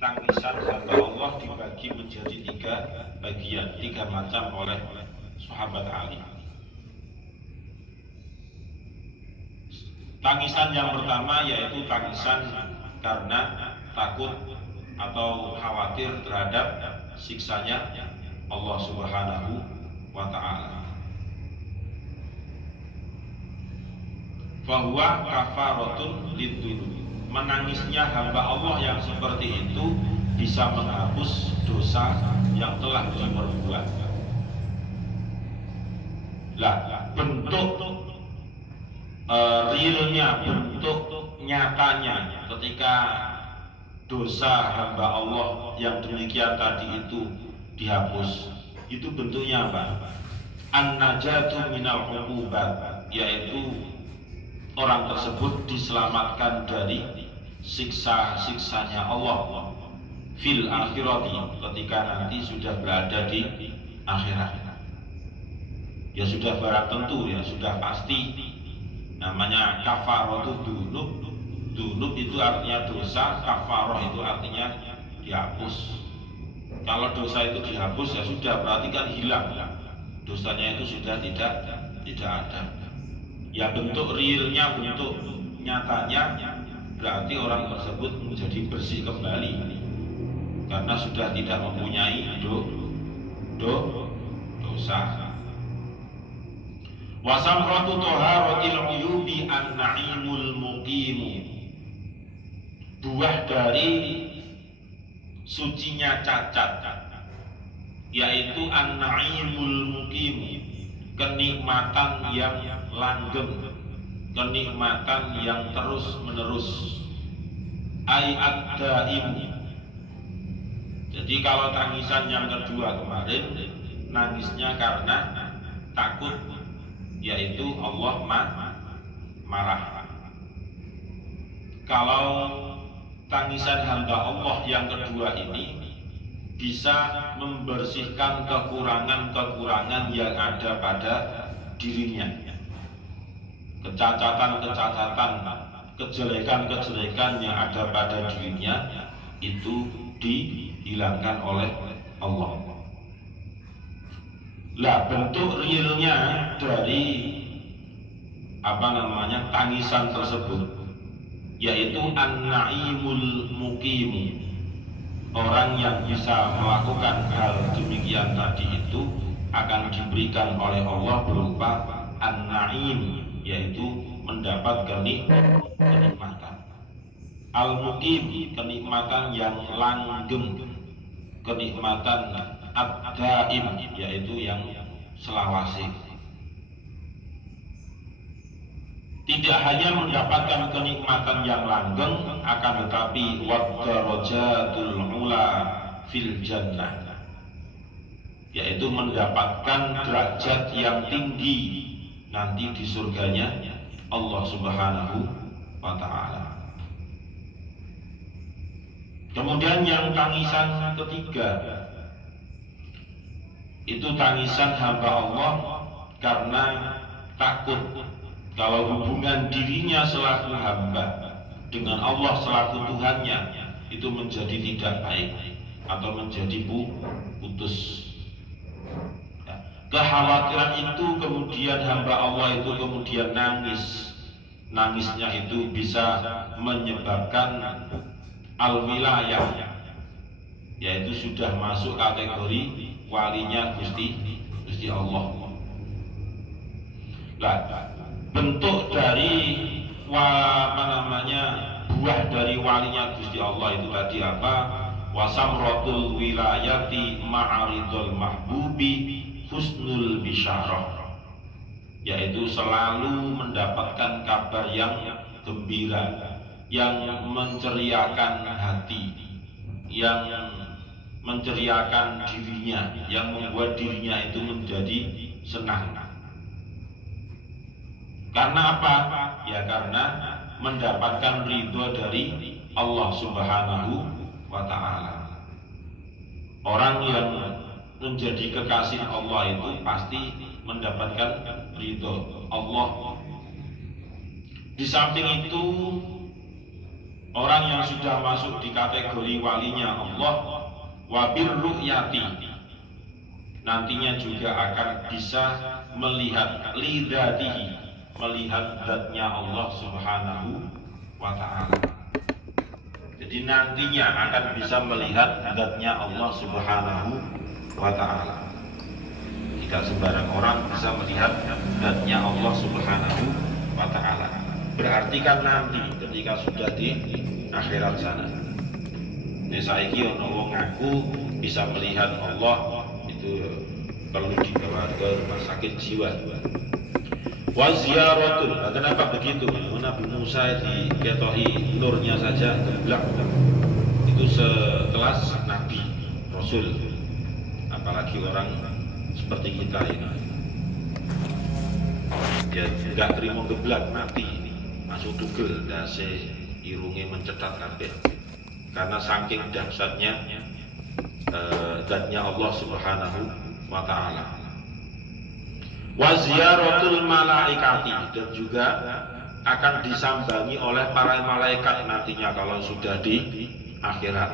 tangisan hamba Allah dibagi menjadi 3 bagian, 3 macam oleh sahabat Ali. Tangisan yang pertama yaitu tangisan karena takut atau khawatir terhadap siksanya Allah Subhanahu wa ta'ala. Fahuwa kafaratun lidzunub. Menangisnya hamba Allah yang seperti itu bisa menghapus dosa yang telah diperbuat. Lah, bentuk realnya, bentuk nyatanya ketika dosa hamba Allah yang demikian tadi itu dihapus, itu bentuknya apa? An-najatu minal uqubat, yaitu orang tersebut diselamatkan dari siksa-siksanya Allah fil akhirati, ketika nanti sudah berada di akhirat. Ya sudah barang tentu, ya sudah pasti. Namanya kafaratu dzunub. Dzunub itu artinya dosa, kafarah itu artinya dihapus. Kalau dosa itu dihapus ya sudah, berarti kan hilang. Dosanya itu sudah tidak ada. Ya bentuk realnya, bentuk nyatanya, berarti orang tersebut menjadi bersih kembali karena sudah tidak mempunyai dosa. Wasamratu taharatil uyubi an-na'imul muqimu. Buah dari sucinya cacat yaitu an-na'imul muqimu, kenikmatan yang langgeng, kenikmatan yang terus menerus. Ai ad-daim. Jadi kalau tangisan yang kedua kemarin nangisnya karena takut, yaitu Allah marah. Kalau tangisan hamba Allah yang kedua ini bisa membersihkan kekurangan-kekurangan yang ada pada dirinya, kecacatan-kecacatan, kejelekan-kejelekan yang ada pada dirinya itu dihilangkan oleh Allah. Lah, bentuk realnya dari tangisan tersebut yaitu an-na'imul muqim. Orang yang bisa melakukan hal demikian tadi itu akan diberikan oleh Allah berupa an-na'im, yaitu mendapat kenikmatan. Al-muqim, kenikmatan yang langgeng, kenikmatan ad-daim, yaitu yang selawase. Tidak hanya mendapatkan kenikmatan yang langgeng, akan tetapi wadarajatul ula fil jannah, yaitu mendapatkan derajat yang tinggi nanti di surganya Allah Subhanahu wa ta'ala. Kemudian yang tangisan ketiga itu tangisan hamba Allah karena takut kalau hubungan dirinya selaku hamba dengan Allah selaku Tuhannya itu menjadi tidak baik atau menjadi putus. Kekhawatiran itu kemudian hamba Allah itu kemudian nangis. Nangisnya itu bisa menyebabkan al-wilayah, yaitu sudah masuk kategori walinya Gusti Allah. Lah, bentuk dari buah dari walinya Gusti Allah itu tadi apa? Wasamratul wilayati ma'aridul mahbubi husnul bisyarah, yaitu selalu mendapatkan kabar yang gembira, yang menceriakan hati, yang menceriakan dirinya, yang membuat dirinya itu menjadi senang. Karena apa? Ya karena mendapatkan ridho dari Allah Subhanahu wa ta'ala. Orang yang menjadi kekasih Allah itu pasti mendapatkan ridho Allah. Di samping itu orang yang sudah masuk di kategori walinya Allah, wa birru'yati, nantinya juga akan bisa melihat lidatihi, melihat zatnya Allah Subhanahu wa ta'ala. Jadi nantinya akan bisa melihat zatnya Allah Subhanahu wa ta'ala. Tidak sembarang orang bisa melihat zatnya Allah Subhanahu wa ta'ala. Berarti kan nanti ketika sudah di akhirat sana. Ini saiki ono wong ngaku bisa melihat Allah, itu perlu dibawa ke rumah sakit jiwa. Wa ziyaratul, kenapa begitu? Nabi Musa diketahui nurnya saja geblak. Itu sekelas nabi, rasul. Apalagi orang seperti kita ini. Dia enggak terima geblak, mati. Masuk tugel dase irunge mencetat kabeh. Karena saking dahsyatnya zatnya Allah Subhanahu wa ta'ala. Wa ziyaratul malaikati, dan juga akan disambangi oleh para malaikat nantinya kalau sudah di akhirat.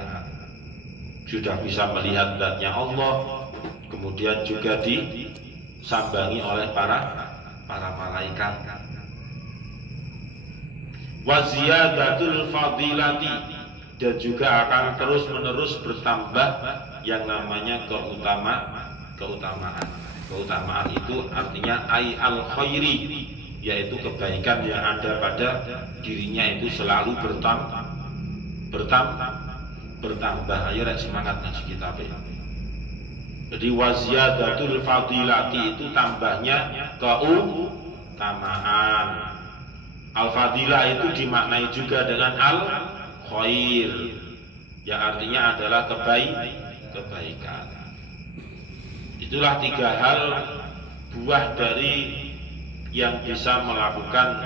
Sudah bisa melihat zatnya Allah, kemudian juga disambangi oleh para malaikat. Wa ziyadatul fadilati, dan juga akan terus menerus bertambah yang namanya keutamaan. Keutamaan itu artinya ay al khairi, yaitu kebaikan yang ada pada dirinya itu selalu bertambah. Ayo rek semangat ngaji kitab. Jadi waziyadatul fadilati itu tambahnya keutamaan. Al fadilah itu dimaknai juga dengan al khair, yang artinya adalah kebaikan. Itulah tiga hal buah dari yang bisa melakukan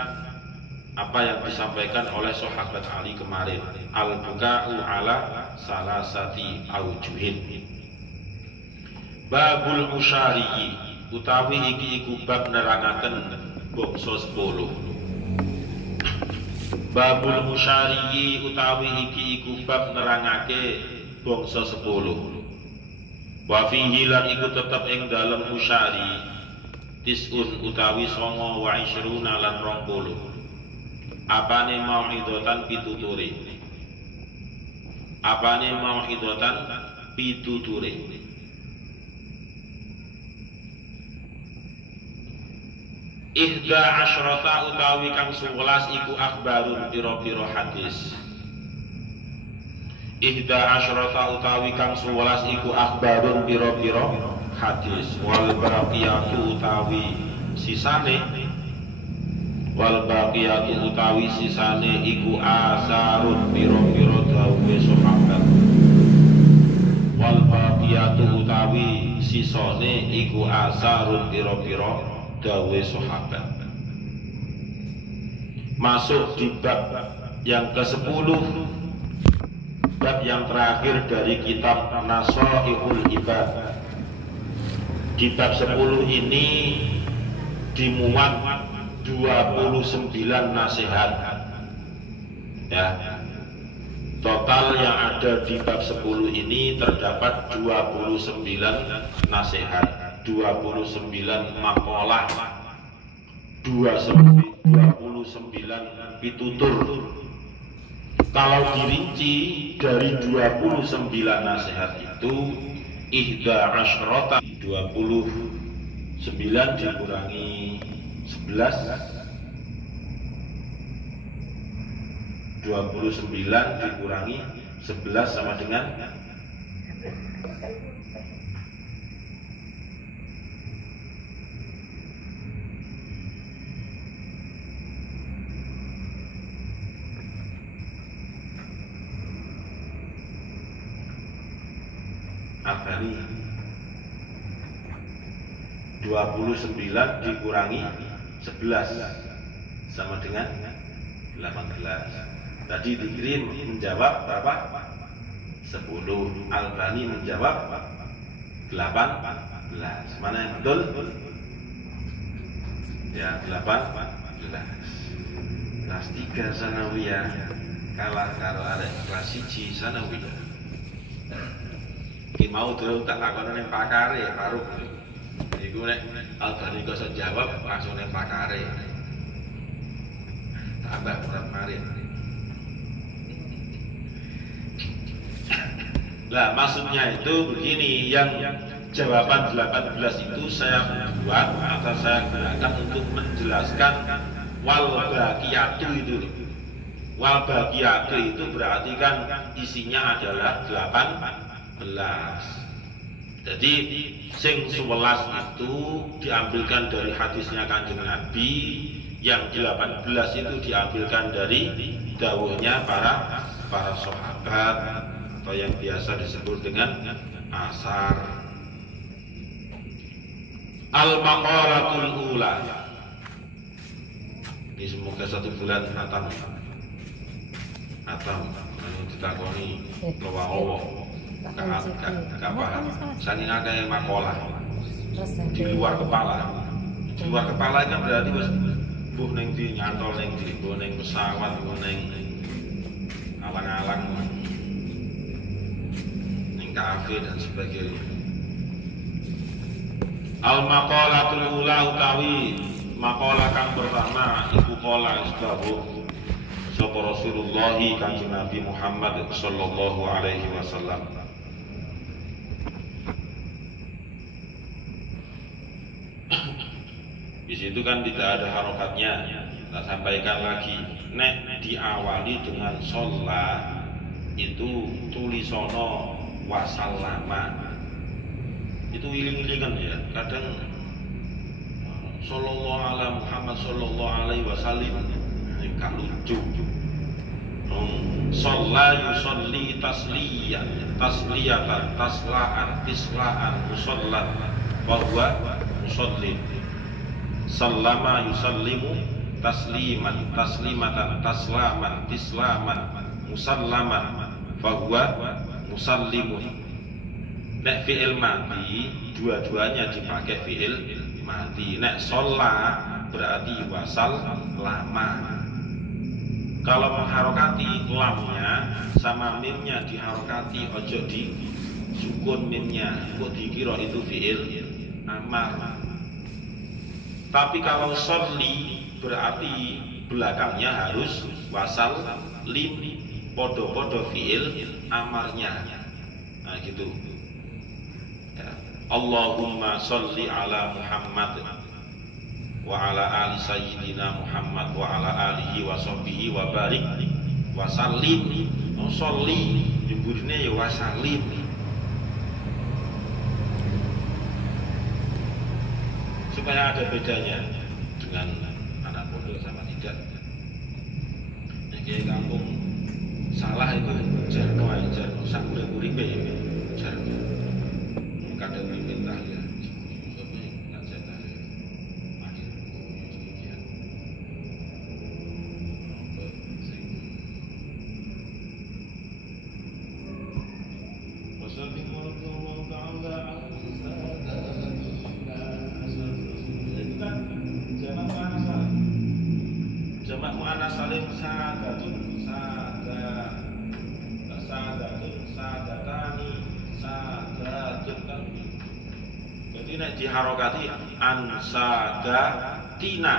apa yang disampaikan oleh sahabat Ali kemarin. Al-buka'u ala salasati aujuhin. Babul musyari'i, utawi iki iku bab nerangaken bangsa 10. Babul musyari'i, utawi iki iku bab nerangake bangsa 10. Wa fihi lan iku tetep ing dalem musyari tisun utawi 29 lan 20. Apane mau'idatan pituture. Apane mau'idatan pituture. Ihda asyrata utawi kang 11 iku akhbarun pira-pira hadis. Ihda asyrata utawi kang 11 iku akhbarun pira-pira hadis. Wal baqiyatu utawi sisane iku asarun pira-pira dawuhe sahabat. Wal baqiyatu utawi sisane iku asarun pira-pira dawuhe sahabat. Masuk di bab yang ke-10, bab yang terakhir dari kitab Nasaihul Ibad. Di bab 10 ini dimuat 29 nasihat. Ya. Total yang ada di bab 10 ini terdapat 29 nasihat, 29 makalah, 29 pitutur. Kalau dirinci dari 29 nasihat itu ihda asyrata, 29 dikurangi 11, 29 dikurangi 11 sama dengan apa nih? 29 dikurangi 11 sama dengan 18. Tadi dikirim menjawab berapa? 10. Albani menjawab 18. Mana yang betul? Ya, 18. Kelas 3 sanawiyah kalah karo arek kelas 1 sanawi. Ki mau durung tak lakoni ning pakare Faruk. Iku nek Albani kok iso jawab langsung ning pakare. Tambah berat marit. Lah maksudnya itu begini, yang jawaban 18 itu saya buat atau saya gunakan untuk menjelaskan wal baqiyatu itu. Wal baqiyatu itu berarti kan isinya adalah 18. Jadi sing 11 itu diambilkan dari hadisnya Kanjeng Nabi, yang 18 itu diambilkan dari dawuhnya para sahabat atau yang biasa disebut dengan asar. Al-maqalatul ula. Ini semoga 1 bulan hatam. Lalu ditakoni lawa-lawa. Gak paham. Saking akeh makalah di luar kepala. Di luar kepala kan berarti wis mbuh ning ndi nyantol ning ndi, mbuh ning pesawat, mbuh ning alang-alang, ning kafe dan sebagainya. Al-maqalatul ula utawi maqalah kang pertama iku qala isbahu sapa Rasulullah Kanjeng Nabi Muhammad sallallahu alaihi wasallam. Di situ kan tidak ada harokatnya. Kita sampaikan lagi, nek diawali dengan sholat itu tulisono wasallama. Itu iling-ilingan ya. Kadang sallallahu ala Muhammad sallallahu alaihi wasallam ini kan lucu. Sholat yusolli tasliyan, tasliyatan, taslaan, tislaan, musollat, bahwa musolli. Sallama yusallimu tasliman, taslimatan, taslaman, tislaman, musallaman, fahuwa musallimun. Nek fi'il mati dua-duanya dipakai fi'il mati. Nek sholat berarti wasal lama. Kalau mengharokati lamnya sama mimnya diharokati, ojo di sukun mimnya, kok dikira itu fi'il amar. Tapi kalau sholli berarti belakangnya harus wasal lim, podo-podo fi'il amarnya. Nah gitu ya. Allahumma sholli ala Muhammad wa ala ali sayyidina Muhammad wa ala alihi wa sahbihi wa barik wa sallim. Sholli nyebutnya ya wasallim. Supaya ada bedanya dengan anak pondok sama tidak. Yang kayak kampung salah itu jarno aja, sampai uripe ya jarno. Kadang perintah ya. Jamak muannas salim sadatun, sadatani, sadatun kan. Jadi nek diharokati ansadatina,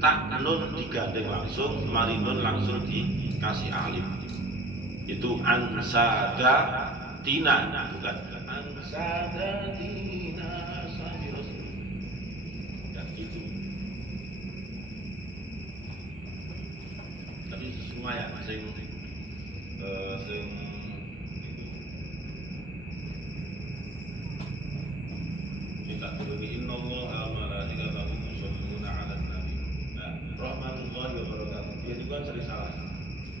tak nun digandeng langsung, mari nun langsung dikasih alif. Itu ansadatina, bukan ansadatina. Ya, sing kita turuni innallaha malaikatahu yusholluna 'alan nabi. Nah, rahmatullahi wa barakatuh. Ya itu kan sering salah.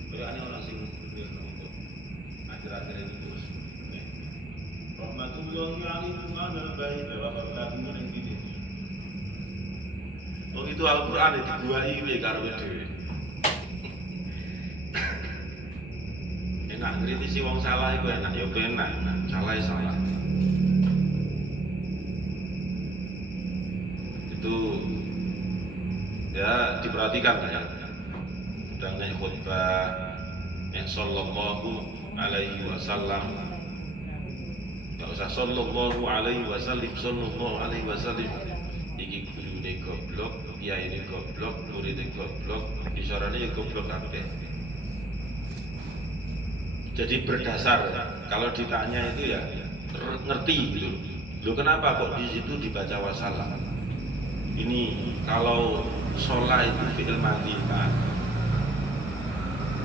Berarti orang sing nulis untuk akhir-akhir itu terus. Rahmatullahi 'alaikum ala baik wa barakatuh ning kene. Oh itu Al-Qur'an dibuahi kowe karo dhewe. Enak kritisi wong salah itu enak, ya enak, salah ya salah. Itu ya diperhatikan ya. Udah naik khutbah Nek sallallahu alaihi wasallam, nggak usah sallallahu alaihi wasallam, sallallahu alaihi wasallam. Iki gurune goblok, kiyaine goblok, muridé goblok, disorane ya goblok kabeh. Jadi berdasar kalau ditanya itu ya ngerti gitu. Loh kenapa kok di situ dibaca wasallam? Ini kalau sholat itu fi'il madhi Pak.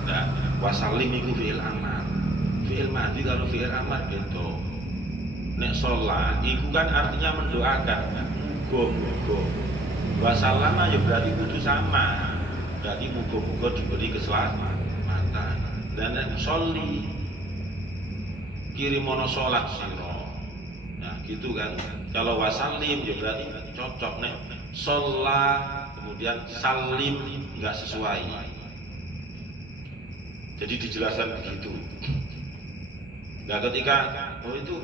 Nah, wasallim itu fi'il amar. Fi'il madhi kalau fi'il amar gitu. Nek sholat itu kan artinya mendoakan. Muga-muga. Wasallam ya berarti kudu sama. Berarti muga-muga diberi keselamatan. Dan sholli kirimono sholat siro. Nah gitu kan. Kalau wasallim ya berarti cocok nek sholat kemudian salim nggak sesuai. Jadi dijelaskan begitu. Nah ketika oh itu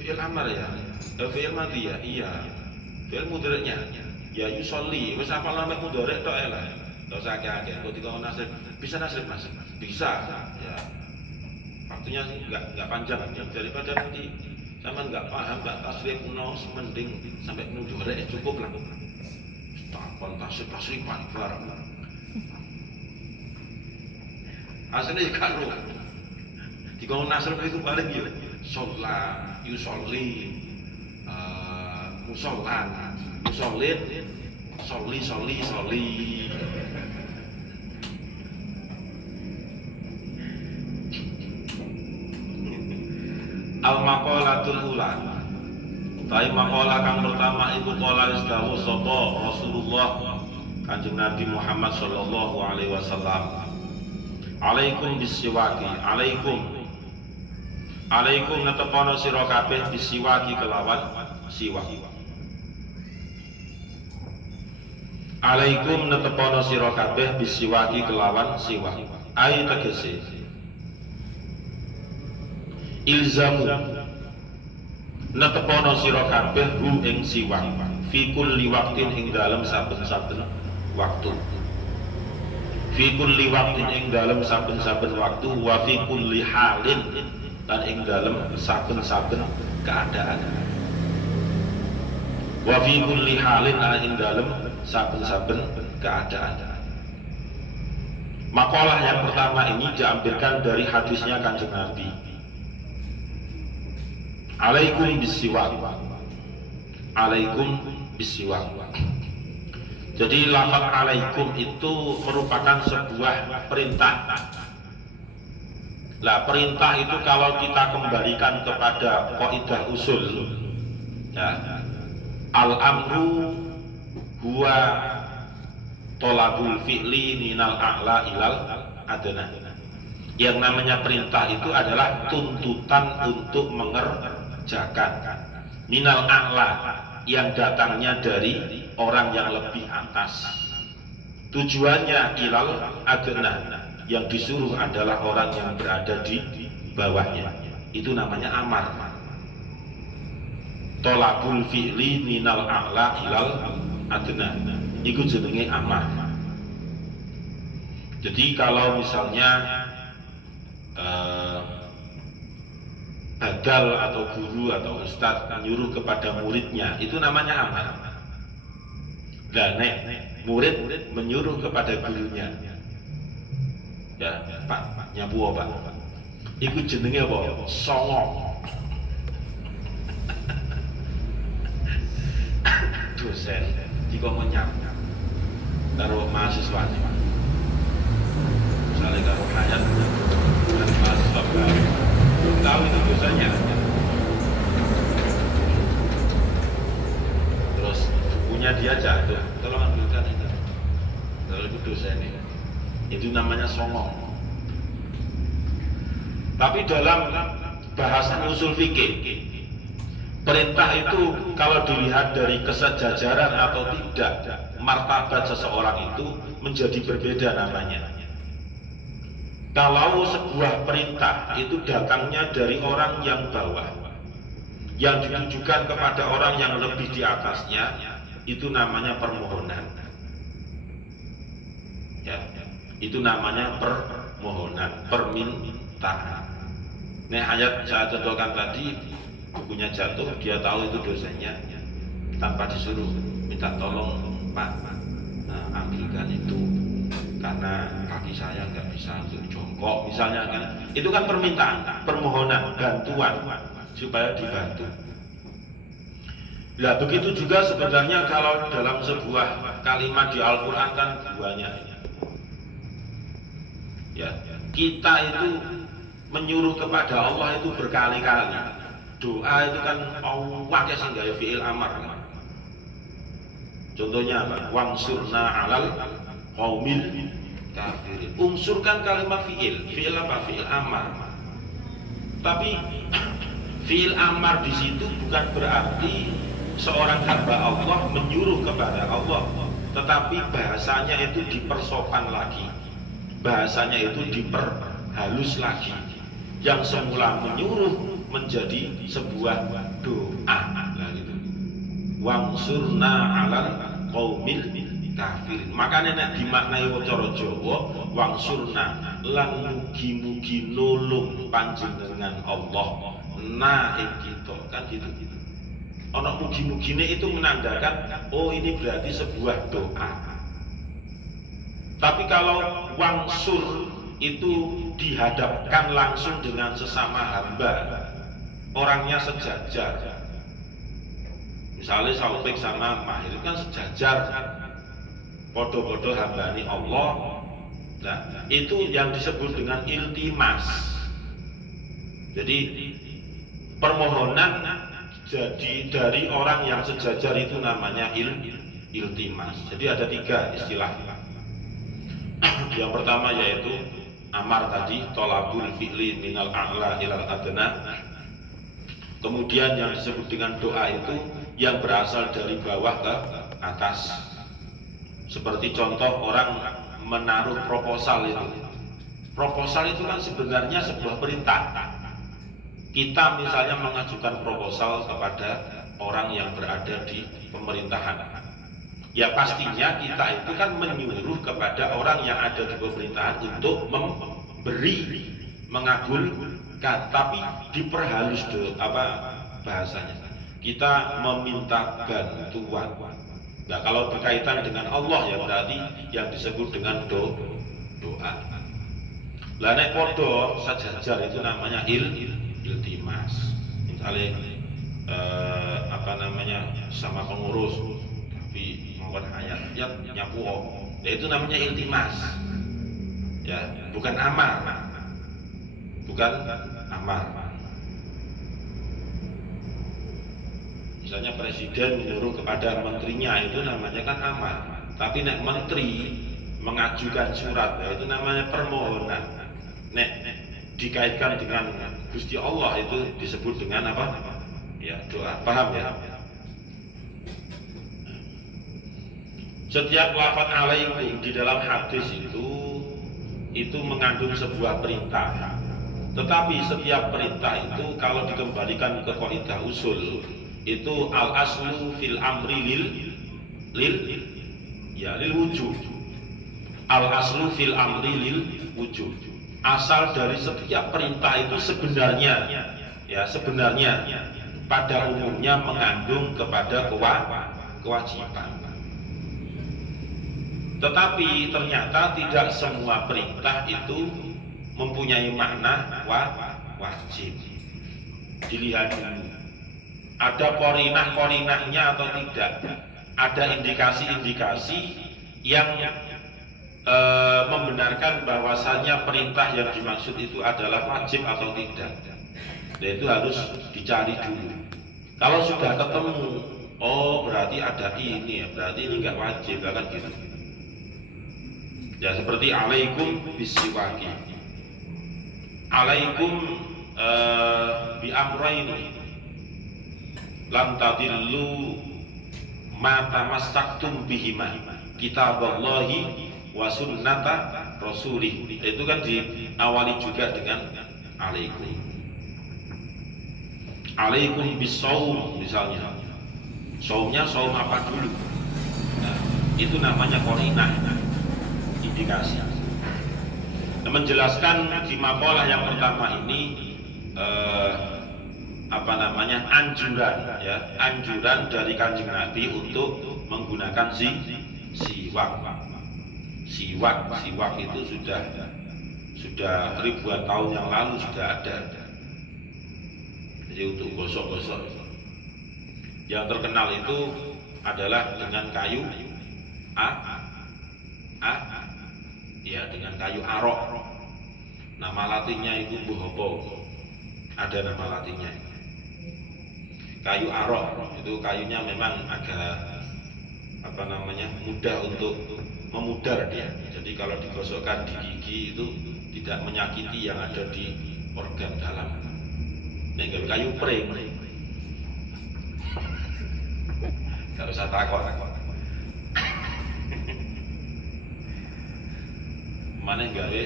fi'il amar ya, fi'il madhi ya, iya. Fi'il mudhari'nya ya yusolli. Wis apa lama mudhari' tok lah. Enggak usah akeh-akeh. Ketika nasib bisa nasib Mas. Bisa ya. Waktunya enggak panjang ya. Daripada nanti sama enggak paham, enggak tasrif nos mending sampai mudhari' cukup lah. Tak tasrif-tasrifan barang. Asline karo. Dikon nasrif itu paling ya sholat, yusolli, musolat, musolid, soli. Al-maqalatul ula. Tapi maqalah kang pertama itu qala istawu sapa Rasulullah Kanjeng Nabi Muhammad sallallahu alaihi wasallam. Alaikum bisiwaki, alaikum netepono sira kabeh bisiwaki kelawan siwak. Alaikum netepono sira kabeh bisiwaki kelawan siwak. Ai tegese ilzamu netepono sira kabeh hu ing siwak fi kulli waqtin ing dalem saben-saben waktu. Fi kulli waqtin ing dalem saben-saben waktu wa fi kulli halin lan ing dalem saben-saben keadaan. Wa fi kulli halin lan ing dalem saben-saben keadaan. Makalah yang pertama ini diambilkan dari hadisnya Kanjeng Nabi. Alaikum bisiwak. Alaikum bisiwak. Jadi lafaz alaikum itu merupakan sebuah perintah. Lah perintah itu kalau kita kembalikan kepada kaidah usul ya, al-amru huwa tolabul fi'li minal a'la ilal adna. Yang namanya perintah itu adalah tuntutan untuk mengerjakan minal a'la yang datangnya dari orang yang lebih atas. Tujuannya ilal adna, yang disuruh adalah orang yang berada di bawahnya. Itu namanya amar. Tolabul fi'li minal a'la ilal adna. Itu jenenge amar. Jadi kalau misalnya badal atau guru atau ustadz menyuruh kepada muridnya, itu namanya amar. Dan murid menyuruh kepada gurunya, ya Pak, nyapu apa? Iku jenenge apa? Songo. Dosen jika menyapu karo mahasiswa, misalnya karo hayat dan mahasiswa baru, belum tahu itu dosanya. Terus bukunya dia jatuh, tolong ambilkan itu. Kalau itu dosen itu namanya songong. Tapi dalam bahasan usul fikih, perintah itu kalau dilihat dari kesejajaran atau tidak, martabat seseorang itu menjadi berbeda namanya. Kalau sebuah perintah itu datangnya dari orang yang bawah, yang ditujukan kepada orang yang lebih di atasnya, itu namanya permohonan. Ya, itu namanya permohonan, permintaan. Nah, ayat saya contohkan tadi, bukunya jatuh, dia tahu itu dosanya, tanpa disuruh minta tolong, Pak, ambilkan itu karena kaki saya nggak bisa untuk jongkok misalnya kan, itu kan permintaan, permohonan, bantuan supaya dibantu. Nah begitu juga sebenarnya kalau dalam sebuah kalimat di Al-Quran kan banyak ya, kita itu menyuruh kepada Allah itu berkali-kali. Doa itu kan Allah yang singgah fi'il amar. Contohnya apa? Wangsurna alal qaumil kafirin. Unsur kan kalimat fi'il. Fi'il apa? Fi'il amar. Tapi fi'il amar di situ bukan berarti seorang hamba Allah menyuruh kepada Allah, tetapi bahasanya itu dipersopan lagi, bahasanya itu diperhalus lagi. Yang semula menyuruh menjadi sebuah doa. Nah gitu. Wangsurna alal qaumil kafirin. Makanya nek dimaknai cara Jawa, wangsurna lan mugi-mugi nulung panjenengan Allah ing kita kan gitu. Ana mugi-mugine itu menandakan oh ini berarti sebuah doa. Tapi kalau wangsur itu dihadapkan langsung dengan sesama hamba, orangnya sejajar. Misalnya Saufik sama Mahir kan sejajar, podo-podo hambani Allah. Nah, itu yang disebut dengan iltimas. Jadi permohonan jadi dari orang yang sejajar itu namanya iltimas. Jadi ada 3 istilah. Yang pertama yaitu amar tadi, tolabul fi'li minal a'la ilal adna. Kemudian yang disebut dengan doa itu yang berasal dari bawah ke atas. Seperti contoh orang menaruh proposal itu. Proposal itu kan sebenarnya sebuah perintah. Kita misalnya mengajukan proposal kepada orang yang berada di pemerintahan. Ya pastinya kita itu kan menyuruh kepada orang yang ada di pemerintahan untuk memberi, mengabulkan, tapi diperhalus bahasanya. Kita meminta bantuan. Nah kalau berkaitan dengan Allah ya berarti yang disebut dengan doa. Lah nek podo sejajar itu namanya iltimas. Misalnya sama pengurus tapi membuat ayat nyapu, ya itu namanya iltimas. Ya, bukan amar. Bukan amar. Misalnya presiden menyuruh kepada menterinya itu namanya kan amar. Tapi nek menteri mengajukan surat, ya itu namanya permohonan. Nek dikaitkan dengan Gusti Allah itu disebut dengan apa? Ya doa. Paham ya? Setiap lafaz alaikum di dalam hadis itu mengandung sebuah perintah. Tetapi setiap perintah itu kalau dikembalikan ke kaidah usul itu al aslu fil amri lil wujud. Al aslu fil amri lil wujud. Asal dari setiap perintah itu sebenarnya pada umumnya mengandung kepada kewajiban. Tetapi ternyata tidak semua perintah itu mempunyai makna wajib. Dilihat dulu, ada korinah-korinahnya atau tidak. Ada indikasi-indikasi yang membenarkan bahwasannya perintah yang dimaksud itu adalah wajib atau tidak. Dan itu harus dicari dulu. Kalau sudah ketemu, oh berarti ada ini ya, berarti ini nggak wajib, kan gitu. Ya seperti alaikum bisiwaki, alaikum bi amraini lam tadillu ma tamassaktum bihima kitaballahi wa sunnata rasulih. Itu kan diawali juga dengan alaikum. Alaikum bisawm misalnya. Saumnya saum apa dulu? Nah, itu namanya qarinah, indikasi. menjelaskan di makalah yang pertama ini anjuran dari Kanjeng Nabi untuk menggunakan siwak. Siwak itu sudah ribuan tahun yang lalu sudah ada. Jadi untuk gosok-gosok. Yang terkenal itu adalah dengan kayu dengan kayu arok. Nama latinnya itu bohobo. Ada nama latinnya. Kayu arok itu kayunya memang agak mudah untuk memudar dia. Jadi kalau digosokkan di gigi itu tidak menyakiti yang ada di organ dalam. Nek kayu pring. Gak usah takut. Mana gawe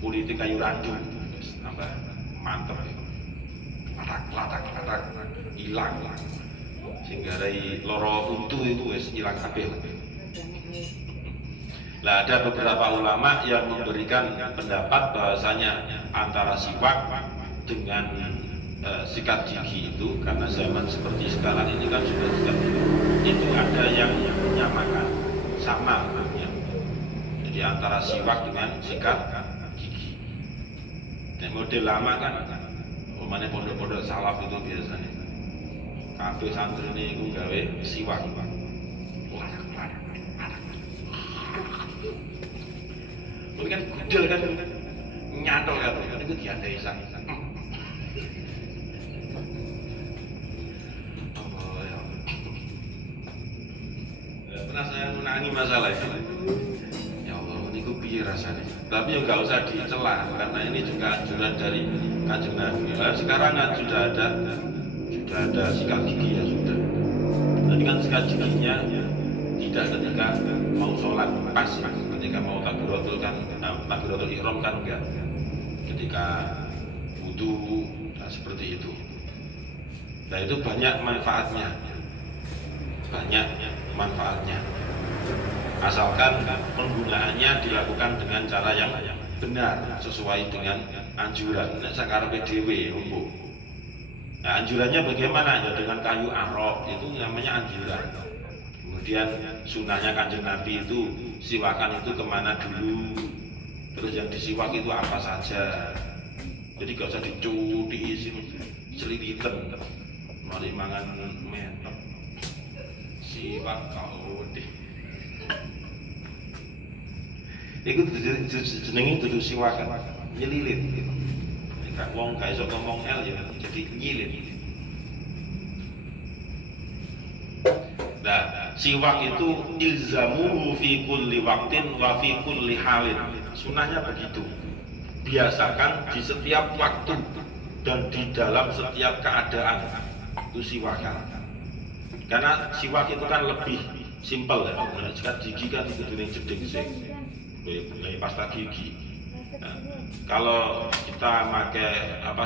kulit kayu randu, tambah mantep. Latak hilang. Sehingga dari loro untu itu wis hilang kabeh. Lah ada beberapa ulama yang memberikan pendapat bahwasanya antara siwak dengan sikat gigi itu, karena zaman seperti sekarang ini kan sudah sikat gigi itu ada yang menyamakan sama ya. Jadi antara siwak dengan sikat gigi. Dan model lama kan, umumnya pondok-pondok salaf itu biasanya kabeh santrine iku gawe siwak. Mungkin kan kudel kan nyantol kan itu diadai sang. Pernah saya menangi masalah itu. Ya Allah, ini piye rasanya. Tapi nggak usah dicela karena ini juga anjuran dari Kanjeng Nabi. Sekarang kan sudah ada sikat gigi ya sudah. Tadi kan sikat giginya tidak ketika mau sholat pas, ketika mau takbiratul ihram kan enggak. Ketika wudu seperti itu. Nah itu banyak manfaatnya. Asalkan penggunaannya dilakukan dengan cara yang benar sesuai dengan anjuran. Nek sakarepe dhewe umbo. Nah, anjurannya bagaimana? Ya dengan kayu arok itu namanya anjuran. Kemudian sunahnya Kanjeng Nabi itu siwakan itu kemana dulu. Terus yang disiwak itu apa saja. Jadi gak usah dicuti isi selilitan. Mari mangan metok. Siwak kau deh. Iku jenenge dudu siwakan, nyelilit gitu. Nek wong gak iso ngomong L ya jadi nyilit. Nah, siwak itu ilzamuhu fi kulli waqtin wa fi kulli halin. Sunahnya begitu. Biasakan di setiap waktu dan di dalam setiap keadaan itu siwakan. Karena siwak itu kan lebih simpel ya. Sikat gigi kan itu dunia jeding sih. Kayak pasta gigi. Nah, kalau kita pakai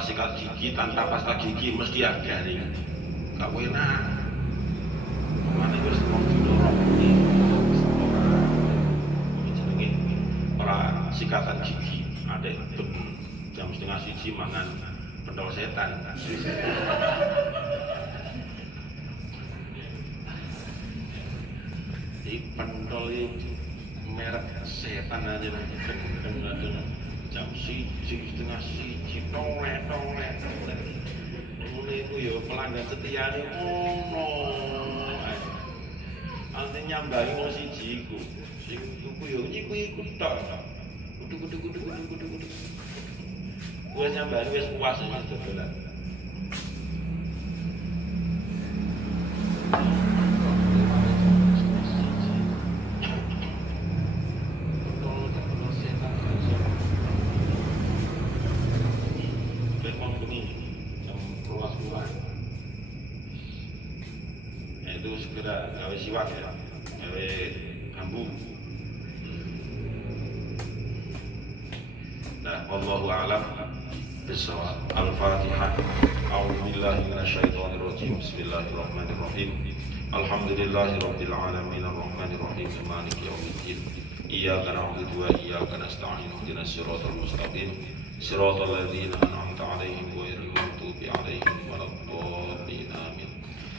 sikat gigi tanpa pasta gigi mesti ada garing. Gak enak. Mana harus mau didorong ini. Orang sikatan gigi ada jam 12:30 mangan pentol setan. Di pentol itu merek setan aja jam 1:30 tolek. Mulai itu ya pelanggan setia nih nanti nyambangi mau siji iku sing tuku ya iku tok kudu wis nyambangi wis puas iki dodolan. Itu segera gawe siwak ya, gawe bambu. Nah, wallahu a'lam bishawab. Al-Fatihah. A'udzubillahi minasyaitonir rajim. Bismillahirrahmanirrahim. Alhamdulillahirabbil alamin arrahmanirrahim maliki yaumiddin. iyyaka na'budu wa iyyaka nasta'in ihdinas siratal mustaqim siratal ladzina an'amta 'alaihim ghairil maghdubi 'alaihim waladdallin. Amin.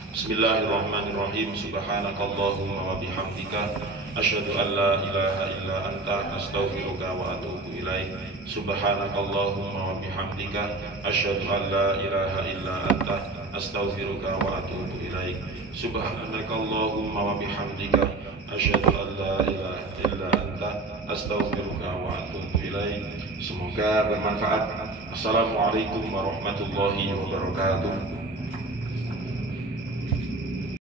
Bismillahirrahmanirrahim. Subhanakallahumma wa bihamdika asyhadu an la ilaha illa anta astaghfiruka wa atubu ilaik. Subhanakallahumma wa bihamdika asyhadu an la ilaha illa anta astaghfiruka wa atubu ilaik. Subhanakallahumma wa bihamdika asyhadu an la ilaha illa anta astaghfiruka wa atubu ilaik. Semoga bermanfaat. Assalamualaikum warahmatullahi wabarakatuh.